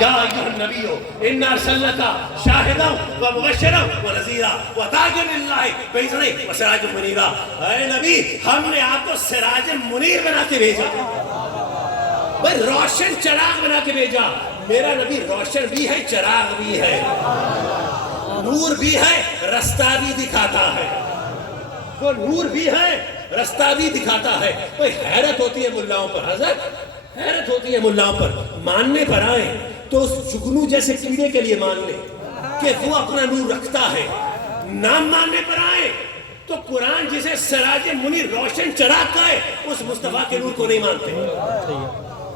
یا ایھا النبی انا ارسلناک شاہدا ومبشرا ونذیرا وداعیا الی اللہ باذنہ وسراجا منیرا۔ اے نبی ہم نے آپ کو سراج منیر بنا کے بھیجا، بھائی روشن چراغ بنا کے بھیجا۔ میرا نبی روشن بھی ہے، چراغ بھی ہے، نور بھی ہے، رستہ بھی دکھاتا ہے۔ وہ نور بھی ہے، رستہ بھی دکھاتا ہے۔ بھائی حیرت ہوتی ہے ملاؤں پر، حضرت حیرت ہوتی ہے ملاؤں پر، ماننے پر آئے تو اس جگنو جیسے کیڑے کے لیے مان لے کہ وہ اپنا نور رکھتا ہے، نام ماننے پر آئے تو قرآن جسے سراج منیر روشن چراغ کا ہے اس مصطفیٰ کے نور کو نہیں مانتے۔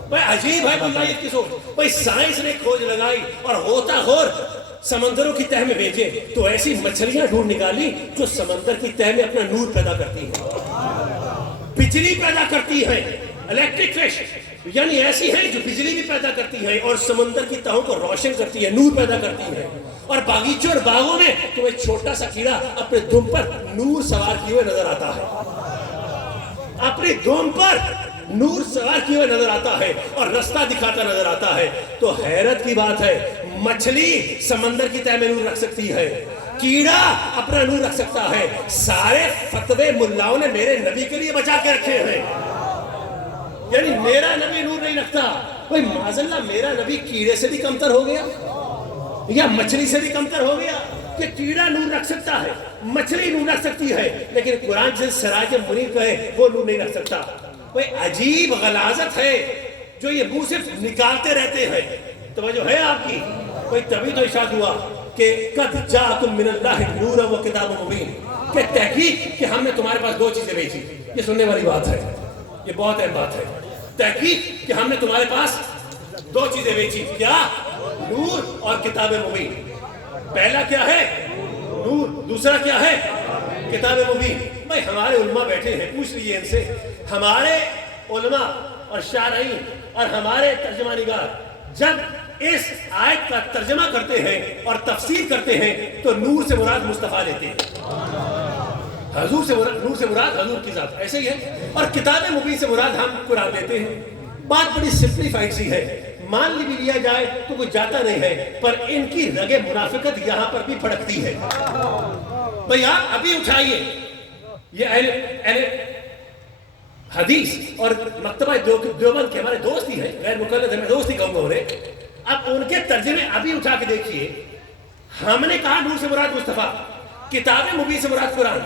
بھائی عجیب ہے اللہ کی سوچ۔ بھائی سائنس نے کھوج لگائی اور ہوتا غور سمندروں کی تہ میں بھیجے تو ایسی مچھلیاں ڈھونڈ نکالی جو سمندر کی تہ میں اپنا نور پیدا کرتی ہیں، بجلی پیدا کرتی ہیں، الیکٹرک فش یعنی ایسی ہیں جو بجلی بھی پیدا کرتی ہیں اور سمندر کی تہوں کو روشن کرتی ہے، نور پیدا کرتی ہیں۔ اور باغیچوں اور باغوں میں تمہیں چھوٹا سا کیڑا اپنے دم پر نور سوار کیے ہوئے نظر آتا ہے، اپنی دم پر نور سوار کیے ہوئے نظر آتا ہے اور رستہ دکھاتا نظر آتا ہے۔ تو حیرت کی بات ہے، مچھلی سمندر کی تہ میں نور رکھ سکتی ہے، کیڑا اپنا نور رکھ سکتا ہے۔ سارے فتوے ملاؤں نے میرے نبی کے لیے بچا کے رکھے ہیں، یعنی میرا نبی نور نہیں رکھتا۔ بھائی معاذ اللہ میرا نبی کیڑے سے بھی کمتر ہو گیا یا مچھلی سے بھی کمتر ہو گیا کہ کیڑا نور رکھ سکتا ہے، مچھلی نور رکھ سکتی ہے، لیکن قرآن جسے سراج منیر کہے وہ نور نہیں رکھ سکتا۔ کوئی عجیب غلاظت ہے جو یہ منہ سے نکالتے رہتے ہیں۔ توجہ ہے آپ کی؟ کوئی تبھی تو ارشاد ہوا کہ قد جاءکم من اللہ نور و کتاب مبین، کہ تحقیق کہ ہم نے تمہارے پاس دو چیزیں بھیجی۔ یہ سننے والی بات ہے، یہ بہت اہم بات ہے۔ تحقیق کہ ہم نے تمہارے پاس دو چیزیں بھیجی، کیا؟ نور اور کتاب مبین۔ پہلا کیا ہے؟ نور، دوسرا کیا ہے؟ کتاب مبین۔ بھائی ہمارے علماء بیٹھے ہیں، پوچھ لیجئے ان سے، ہمارے علماء اور شارعین اور ہمارے ترجمہ نگار جب اس آیت کا ترجمہ کرتے ہیں اور تفسیر کرتے ہیں تو نور سے مراد مصطفیٰ لیتے ہیں، حضور سے مراد، نور سے مراد حضور کی ذات، ایسے ہی ہے۔ اور کتاب مبین سے مراد ہم قرآن لیتے ہیں۔ بات بڑی سمپلیفائڈ سی ہے، مان لی بھی لیا جائے تو کوئی جاتا نہیں ہے، پر ان کی رگ منافقت یہاں پر بھی پھڑکتی ہے۔ بھئی آپ ابھی اٹھائیے، یہ اہل حدیث اور مکتبہ دیوبند کے ہمارے دوست ہی ہیں، غیر مقلد ہمیں دوست ہی کہوں گا انہیں، اب ان کے ترجمے ابھی اٹھا کے دیکھیے۔ ہم نے کہا نور سے مراد مصطفیٰ، کتاب مبین سے مراد قرآن،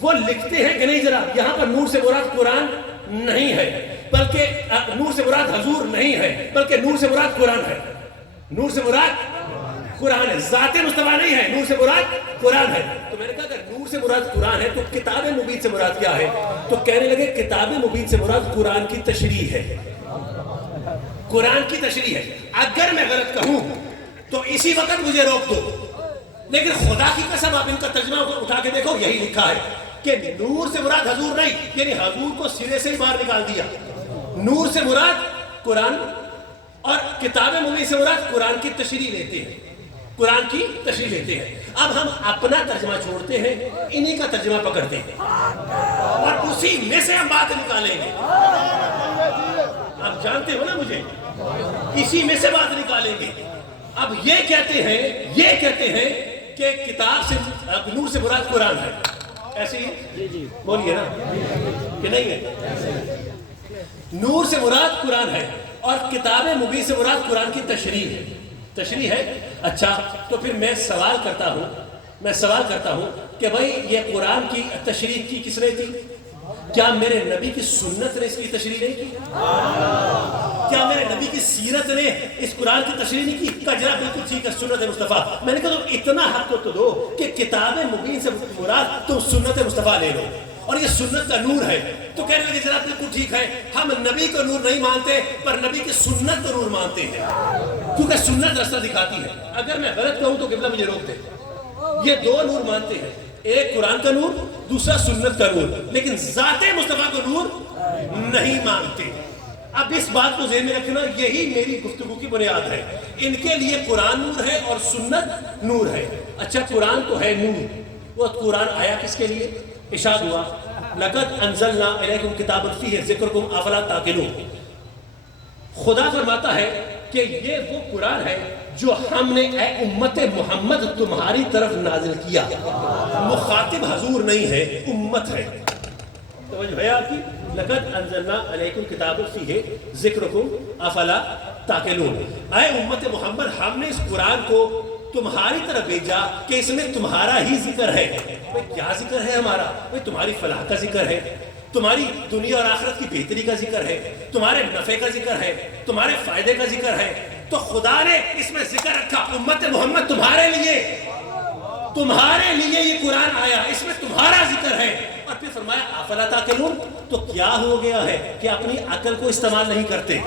وہ لکھتے ہیں کہ نہیں ذرا یہاں پر نور سے مراد قرآن نہیں ہے، بلکہ نور سے مراد حضور نہیں ہے، بلکہ نور سے مراد قرآن ہے، نور سے مراد قرآن ہے، ذات مصطفیٰ نہیں ہے، نور سے مراد قرآن ہے۔ تو میں نے کہا اگر نور سے مراد قرآن ہے تو کتاب مبین سے مراد کیا ہے؟ تو کہنے لگے کتاب مبین سے مراد قرآن کی تشریح ہے، قرآن کی تشریح ہے۔ اگر میں غلط کہوں تو اسی وقت مجھے روک دو، لیکن خدا کی قسم آپ ان کا ترجمہ اٹھا کے دیکھو، یہی لکھا ہے کہ نور سے مراد حضور نہیں، یعنی حضور کو سرے سے ہی باہر نکال دیا۔ نور سے مراد قرآن اور کتاب مبین سے مراد قرآن کی تشریح لیتے ہیں، قرآن کی تشریح لیتے ہیں۔ اب ہم اپنا ترجمہ چھوڑتے ہیں، انہی کا ترجمہ پکڑتے ہیں اور اسی میں سے ہم بات نکالیں گے۔ آپ جانتے ہو نا مجھے، اسی میں سے بات نکالیں گے۔ اب یہ کہتے ہیں کہ کتاب سے نور سے مراد قرآن ہے، ایسے ہی بولیے نا کہ نہیں ہے؟ نور سے مراد قرآن ہے اور کتاب مبین سے مراد قرآن کی تشریح ہے۔ اچھا تو پھر میں سوال کرتا ہوں کہ بھائی یہ قرآن کی تشریح کی کس نے کی؟ کیا میرے نبی کی سنت نے اس کی تشریح نہیں کی؟ کیا میرے نبی کی سیرت نے اس قرآن کی تشریح نہیں کی؟ کہا جناب بالکل ٹھیک ہے، سنت مصطفیٰ۔ میں نے کہا تو اتنا حق تو دو کہ کتاب مبین سے مراد تم سنت مصطفیٰ لے لو اور یہ سنت کا نور ہے۔ تو کہنے لگے جناب بالکل ٹھیک ہے، ہم نبی کو نور نہیں مانتے پر نبی کی سنت کو نور مانتے ہیں، کیونکہ سنت رستہ دکھاتی ہے۔ اگر میں غلط کہوں تو قبلہ مجھے روک دے۔ یہ دو نور مانتے ہیں، ایک قرآن کا نور، دوسرا سنت کا نور، لیکن ذات مصطفیٰ کو نور نہیں مانتے۔ اب اس بات کو ذہن میں رکھنا، یہی میری گفتگو کی بنیاد ہے۔ ان کے لیے قرآن نور ہے اور سنت نور ہے۔ اچھا قرآن تو ہے نور، وہ قرآن آیا کس کے لیے؟ ارشاد ہوا لقد انزلنا الیکم کتابا فیہ ذکرکم افلا تعقلون۔ خدا فرماتا ہے کہ یہ وہ قرآن ہے جو ہم نے اے امت محمد تمہاری طرف نازل کیا. مخاطب حضور نہیں ہے، امت ہے. توجہ ہے آپ کی. لقد انزلنا علیکم کتاب فیہ ذکرکم افلا تعقلون. اے امت محمد ہم نے اس قرآن کو تمہاری طرف بھیجا کہ اس میں تمہارا ہی ذکر ہے. کیا ذکر ہے ہمارا؟ تمہاری فلاح کا ذکر ہے، تمہاری دنیا اور آخرت کی بہتری کا ذکر ہے، تمہارے نفع کا ذکر ہے، تمہارے فائدے کا ذکر ہے. تو خدا نے اس میں ذکر رکھا امت محمد تمہارے لیے یہ قرآن آیا، اس میں تمہارا ذکر ہے. اور پھر فرمایا افلا تعقلون. تو کیا ہو گیا ہے کہ اپنی عقل کو استعمال نہیں کرتے؟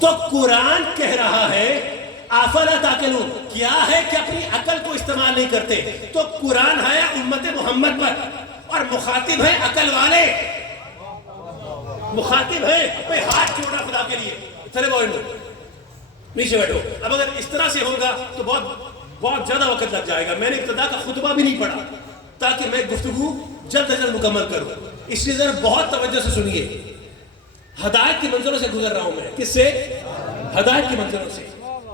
تو قرآن کہہ رہا ہے افلا تعقلون. کیا ہے کہ اپنی عقل کو استعمال نہیں کرتے؟ تو قرآن ہے امت محمد پر اور مخاطب ہے عقل والے. مخاطب ہے کوئی ہاتھ چھوڑا خدا کے لیے. چلے بولو نیچے بیٹھو. اب اگر اس طرح سے ہوگا تو بہت زیادہ وقت لگ جائے گا. میں نے ابتدا کا خطبہ بھی نہیں پڑھا تاکہ میں گفتگو جلد از جلد مکمل کروں. اس لیے ذرا بہت توجہ سے سنیے. ہدایت کی منزلوں سے گزر رہا ہوں میں. کس سے؟ ہدایت کی منزلوں سے.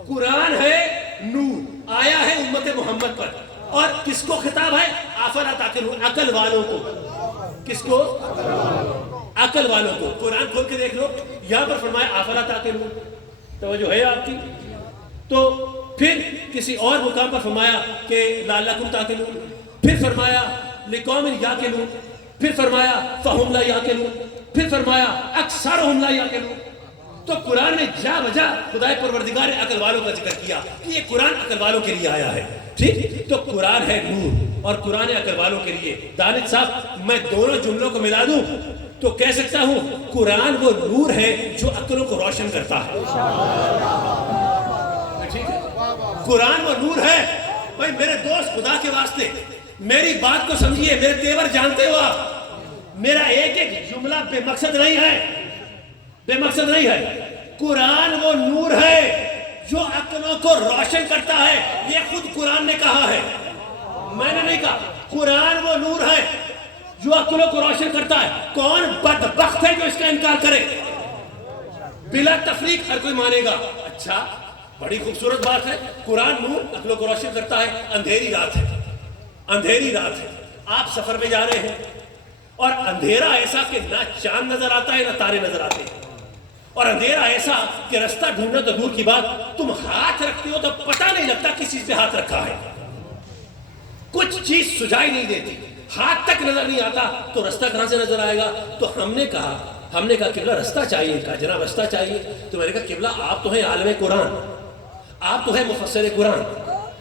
قرآن ہے نور، آیا ہے امت محمد پر. اور کس کو خطاب ہے؟ افلا تعقلون. عقل والوں کو. کس کو؟ عقل والوں کو. قرآن کھول کے دیکھ لو، یہاں پر فرمایا افلا تعقلون. توجہ ہے آپ کی. تو پھر کسی اور مقام پر فرمایا کہ لعلکم تعقلون. پھر فرمایا لقوم یعقلون. پھر فرمایا فہم لا یعقلون. پھر فرمایا اکثرہم لا یعقلون. تو قرآن نے جا بجا خدائے پروردگار عقل والوں کا ذکر کیا کہ یہ قرآن عقل والوں کے لیے آیا ہے. ٹھیک. تو قرآن ہے نور اور قرآن عقل والوں کے لیے. دانش صاحب میں دونوں جملوں کو ملا دوں تو کہہ سکتا ہوں قرآن وہ نور ہے جو عقلوں کو روشن کرتا ہے. قرآن وہ نور ہے. بھائی میرے دوست خدا کے واسطے میری بات کو سمجھیے، میرے تیور جانتے ہو آپ. میرا ایک جملہ بے مقصد نہیں ہے. قرآن وہ نور ہے جو عقلوں کو روشن کرتا ہے. یہ خود قرآن نے کہا ہے، میں نے نہیں کہا. قرآن وہ نور ہے جو عقلوں کو روشن کرتا ہے. کون بدبخت ہے جو اس کا انکار کرے؟ بلا تفریق ہر کوئی مانے گا. اچھا بڑی خوبصورت بات ہے. قرآن نور عقلوں کو روشن کرتا ہے. اندھیری رات ہے، آپ سفر میں جا رہے ہیں اور اندھیرا ایسا کہ نہ چاند نظر آتا ہے نہ تارے نظر آتے ہیں. اور اندھیرا ایسا کہ رستہ ڈھونڈنا تو دور کی بات، تم ہاتھ رکھتے ہو تو پتہ نہیں لگتا کس چیز پہ ہاتھ رکھا ہے. کچھ چیز سجائی نہیں دیتی، ہاتھ تک نظر نہیں آتا تو رستہ کہاں سے نظر آئے گا؟ تو ہم نے کہا قبلہ رستہ چاہیے. کہا جناب رستہ چاہیے. تو میں نے کہا قبلہ آپ تو ہیں عالم قرآن، آپ تو ہیں مفسر قرآن،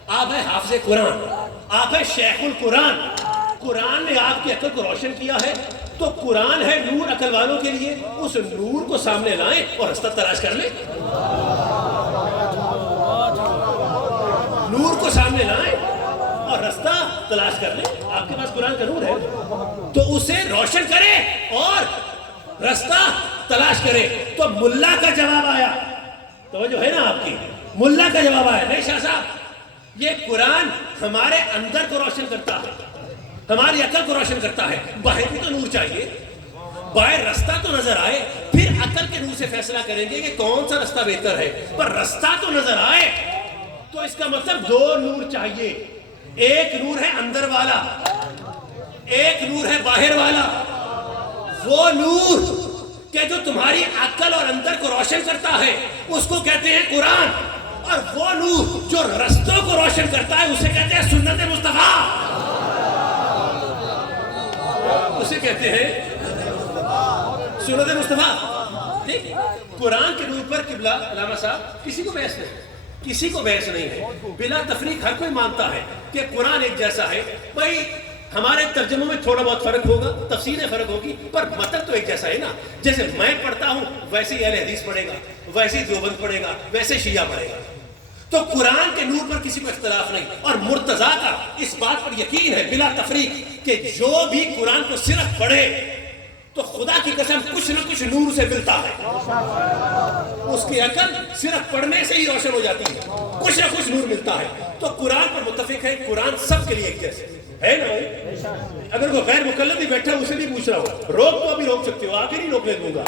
آپ ہیں حافظ قرآن، آپ ہیں شیخ القرآن. قرآن نے آپ کی عقل کو روشن کیا ہے. تو قرآن ہے نور عقل والوں کے لیے. اس نور کو سامنے لائیں اور رستہ تلاش کر لیں. نور کو سامنے لائیں اور رستہ تلاش کر لیں. آپ کے پاس قرآن کا نور ہے تو اسے روشن کرے اور رستہ تلاش کرے. تو ملا کا جواب آیا. توجہ ہے نا آپ کی؟ ملا کا جواب آیا. نہیں شاہ صاحب، یہ قرآن ہمارے اندر کو روشن کرتا ہے، ہماری عقل کو روشن کرتا ہے. باہر بھی تو نور چاہیے، باہر رستہ تو نظر آئے. پھر عقل کے نور سے فیصلہ کریں گے کہ کون سا رستہ بہتر ہے. پر رستہ تو نظر آئے. تو اس کا مطلب دو نور چاہیے. ایک نور ہے اندر والا، ایک نور ہے باہر والا. وہ نور کہ جو تمہاری عقل اور اندر کو روشن کرتا ہے اس کو کہتے ہیں قرآن. اور وہ نور جو رستوں کو روشن کرتا ہے اسے کہتے ہیں سنت مصطفیٰ. اسے کہتے ہیں سنت مصطفیٰ. ٹھیک. قرآن کے نور پر قبلہ علامہ صاحب کسی کو بحث نہیں ہے. بلا تفریق ہر کوئی مانتا ہے کہ قرآن ایک جیسا ہے. بھائی ہمارے ترجموں میں تھوڑا بہت فرق ہوگا، تفسیریں فرق ہوگی، پر مطلب تو ایک جیسا ہے نا. جیسے میں پڑھتا ہوں ویسے ہی اہل حدیث پڑھے گا، ویسے ہی دیوبند پڑھے گا، ویسے شیعہ پڑھے گا. تو قرآن کے نور پر کسی کو اختلاف نہیں. اور مرتضیٰ کا اس بات پر یقین ہے بلا تفریق کہ جو بھی قرآن کو صرف پڑھے تو خدا کی قسم کچھ نہ کچھ نور سے ملتا ہے. اس کی عقل صرف پڑھنے سے ہی روشن ہو جاتی ہے، کچھ نہ کچھ نور ملتا ہے. تو قرآن پر متفق ہے. قرآن سب کے لیے ایک جیسے ہے نا بھائی. اگر کوئی غیر مکلف بھی بیٹھا ہے اسے بھی پوچھ رہا ہوں، روک تو ابھی روک سکتے ہو، آگے نہیں روکنے دوں گا.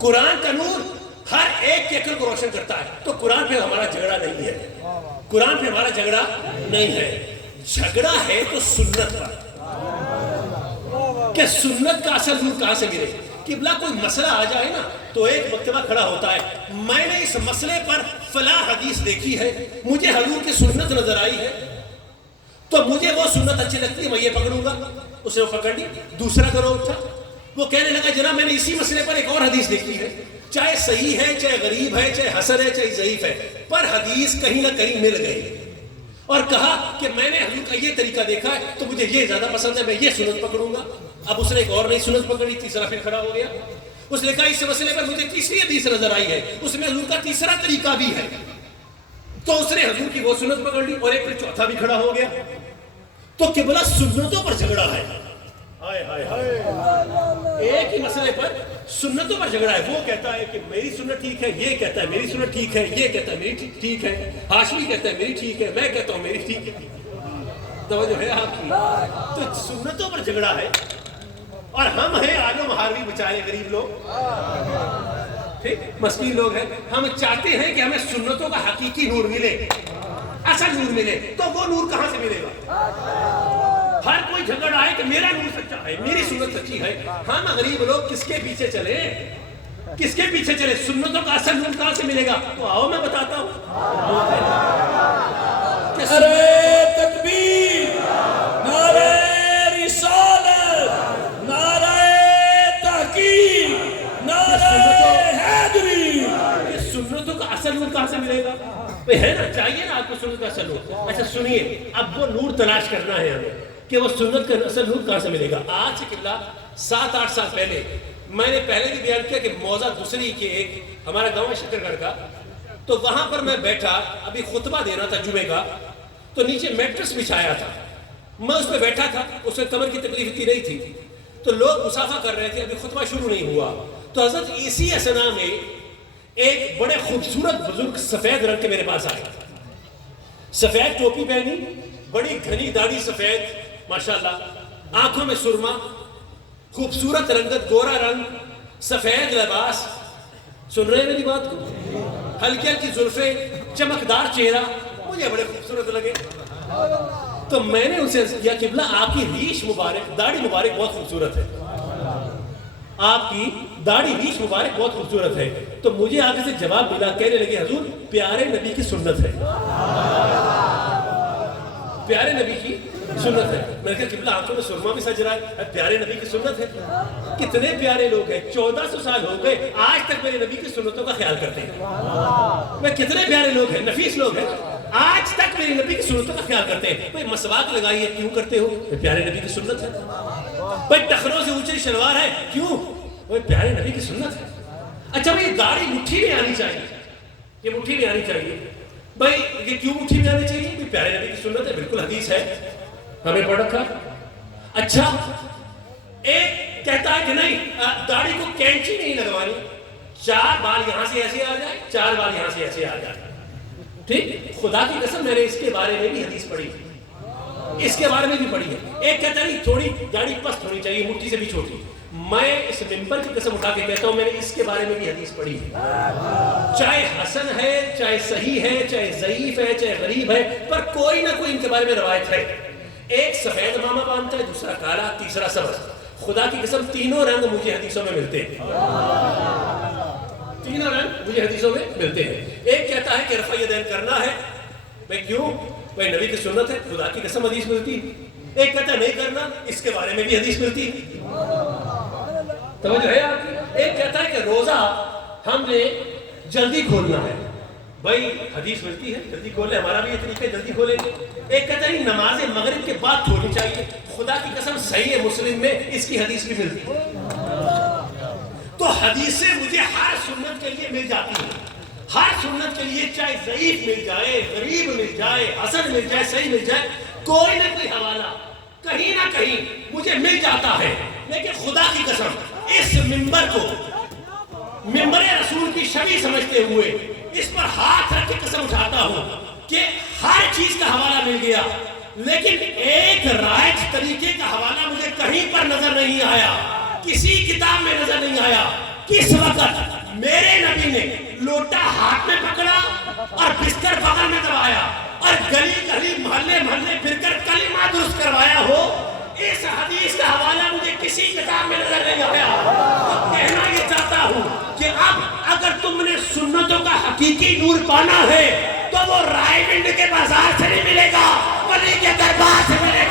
قرآن کا نور ہر ایک کے عقل کو روشن کرتا ہے. تو قرآن پہ ہمارا جھگڑا نہیں ہے, قرآن پہ ہمارا جھگڑا نہیں ہے. جھگڑا ہے تو سنت پر, کہ سنت کا اصل نور کہاں سے ملے. قبلہ کوئی مسئلہ آ جائے نا تو ایک مکتبہ کھڑا ہوتا ہے, میں نے اس مسئلے پر فلاں حدیث دیکھی ہے, مجھے حضور کی سنت نظر آئی ہے, تو مجھے وہ سنت اچھی لگتی ہے, میں یہ پکڑوں گا. اس نے وہ پکڑ لی. دوسرا گروہ تھا, وہ کہنے لگا جناب میں نے اسی مسئلے پر ایک اور حدیث دیکھی ہے, چاہے صحیح ہے, چاہے غریب ہے, چاہے حسن ہے, چاہے ضعیف ہے, پر حدیث کہیں نہ کہیں مل گئی, اور کہا کہ میں نے حضور کا یہ طریقہ دیکھا ہے تو مجھے یہ زیادہ پسند ہے, میں یہ سنت پکڑوں گا. اب اس نے ایک اور نئی سنت پکڑی, تیسرا پھر کھڑا ہو گیا. اس نے کہا اس مسئلے پر مجھے تیسری حدیث نظر آئی ہے, اس میں حضور کا تیسرا طریقہ بھی ہے, تو اس نے حضور کی وہ سنت پکڑ لی, اور ایک پھر چوتھا بھی کھڑا ہو گیا. تو قبلہ سنتوں پر جھگڑا ہے. ایک ہی مسئلے پر سنتوں پر جھگڑا ہے. وہ کہتا ہے کہ میری سنت ٹھیک ہے, یہ کہتا ہے میری سنت ٹھیک ہے, یہ کہتا ہے میری ٹھیک ہے, ہاشمی کہتا ہے میری ٹھیک ہے, میں کہتا ہوں میری ٹھیک ہے. توجہ ہے آپ کی. تو سنتوں پر جھگڑا ہے, اور ہم ہیں عالم حاروی بیچارے غریب لوگ, مسکین لوگ ہیں. ہم چاہتے ہیں کہ ہمیں سنتوں کا حقیقی نور ملے, اصل نور ملے. تو وہ نور کہاں سے ملے گا؟ ہر کوئی جھگڑا ہے کہ میرا نور سچا ہے, میری سنت سچی ہے. ہم غریب لوگ کس کے پیچھے چلے, کس کے پیچھے چلے؟ سنتوں کا اصل نور کہاں سے ملے گا؟ تو آؤ میں بتاتا ہوں. نعرہ تکبیر, نعرہ رسالت, نعرہ تحقیق, نعرہ حیدری. سنتوں کا اصل نور کہاں سے ملے گا؟ ہے نا, چاہیے نا آپ کو سنت کا اصل نور. اچھا سنیے, اب وہ نور تلاش کرنا ہے ہمیں کہ وہ سنت کا اصل نور کہاں سے ملے گا. آج سے قبلہ 7-8 سال پہلے میں نے پہلے بھی بیان کیا کہ موضع دوسری کے ایک ہمارا گاؤں ہے شکرگڑھ کا, تو وہاں پر میں بیٹھا, ابھی خطبہ دینا تھا جمعے کا, تو نیچے میٹرس بچھایا تھا, میں اس پہ بیٹھا تھا. اس میں کمر کی تکلیف اتنی نہیں تھی, تو لوگ مسافہ کر رہے تھے, ابھی خطبہ شروع نہیں ہوا. تو حضرت اسی اسنا میں ایک بڑے خوبصورت بزرگ سفید رنگ کے میرے پاس آئے, سفید ٹوپی پہنی, بڑی گھنی داڑھی سفید ماشاءاللہ, آنکھوں میں سرما, خوبصورت رنگت, گورا رنگ, سفید لباس. سن رہے ہیں میری بات کو؟ ہلکی ہلکی زلفیں, چمکدار چہرہ, مجھے بڑے خوبصورت لگے. تو میں نے ان سے عرض کیا قبلہ آپ کی ریش مبارک, داڑھی مبارک بہت خوبصورت ہے, آپ کی داڑھی ریش مبارک بہت خوبصورت ہے. تو مجھے آگے سے جواب ملا, کہنے لگے حضور پیارے نبی کی سنت ہے, پیارے نبی کی سنت ہے. میں نے کہا قبلہ آنکھوں میں سرما بھی سج رہا ہے, پیارے نبی کی سنت ہے. کتنے پیارے لوگ ہیں, 1400 سال ہو گئے آج تک میرے نبی کی سنتوں کا خیال کرتے ہیں. میں کتنے پیارے لوگ ہیں, نفیس لوگ ہیں, آج تک میری نبی کی سنتوں کا خیال کرتے ہیں. بھائی مسواک لگائیے, کیوں کرتے ہو؟ پیارے نبی کی سنت ہے. بھائی ٹخنوں سے اونچی شلوار ہے, کیوں؟ پیارے نبی کی سنت ہے. اچھا بھائی داڑھی مٹھی میں آنی چاہیے, یہ مٹھی میں آنی چاہیے, بھائی یہ کیوں مٹھی میں آنی چاہیے؟ پیارے نبی کی سنت ہے, بالکل حدیث ہے, ہمیں پڑھ رکھا. اچھا ایک کہتا ہے کہ نہیں داڑھی کو کینچی نہیں لگوانی, 4 بال یہاں سے ایسے آ جائے, 4 بال یہاں سے ایسے آ جائے. ٹھیک, خدا کی قسم میں نے اس کے بارے میں بھی حدیث پڑھی, اس کے بارے میں بھی پڑھی ہے. ایک کہتا ہے نہیں تھوڑی داڑھی پست ہونی چاہیے, مٹھی سے بھی چھوٹی. میں اس ممبر کی قسم اٹھا کے کہتا ہوں میں نے اس کے بارے میں بھی حدیث پڑھی ہے, چاہے حسن ہے, چاہے صحیح ہے, چاہے ضعیف ہے, چاہے غریب ہے, پر کوئی نہ کوئی ان کے بارے میں روایت ہے. ایک سفید امامہ باندھتا ہے, دوسرا کالا, تیسرا سبز. خدا کی قسم تینوں رنگ مجھے حدیثوں میں ملتے ہیں, تینوں رنگ مجھے حدیثوں میں ملتے ہیں. ایک کہتا ہے کہ رفع یدین کرنا ہے, میں کیوں؟ بھائی نبی کی سنت ہے, خدا کی قسم حدیث ملتی. ایک کہتا ہے نہیں کرنا, اس کے بارے میں بھی حدیث ملتی. توجہ ہے آپ کی؟ ایک کہتا ہے کہ روزہ ہم نے جلدی کھولنا ہے, بھائی حدیث ملتی ہے, جلدی کھولیں, ہمارا بھی یہ طریقہ ہے, جلدی کھولیں گے. ایک کہتا ہے نماز مغرب کے بعد کھولنی چاہیے, خدا کی قسم صحیح ہے مسلم میں اس کی حدیث بھی ملتی ہے. تو حدیثیں مجھے ہر سنت کے لیے مل جاتی ہیں, ہر سنت کے لیے, چاہے ضعیف مل جائے, غریب مل جائے, حسن مل جائے, صحیح مل جائے, کوئی نہ کوئی حوالہ کہیں نہ کہیں مجھے مل جاتا ہے. لیکن خدا کی قسم اس ممبر کو ممبر رسول کی شبیہ سمجھتے ہوئے اس پر ہاتھ رکھ کے قسم اٹھاتا ہوں کہ ہر چیز کا حوالہ مل گیا, لیکن ایک رائج طریقے کا حوالہ مجھے کہیں پر نظر نہیں آیا, کسی کتاب میں نظر نہیں آیا. کس وقت میرے نبی نے لوٹا ہاتھ میں پکڑا اور بستر بغل میں دبایا اور گلی گلی محلے محلے پھر کر کلمہ درست کروایا ہو، اس حدیث کا حوالہ مجھے کسی کتاب میں نظر نہیں آیا۔ تو کہنا یہ چاہتا ہوں کہ اب اگر تم نے سنتوں کا حقیقی نور پانا ہے تو وہ رائے منڈ کے بازار سے نہیں ملے گا، ولی کے دربار سے ملے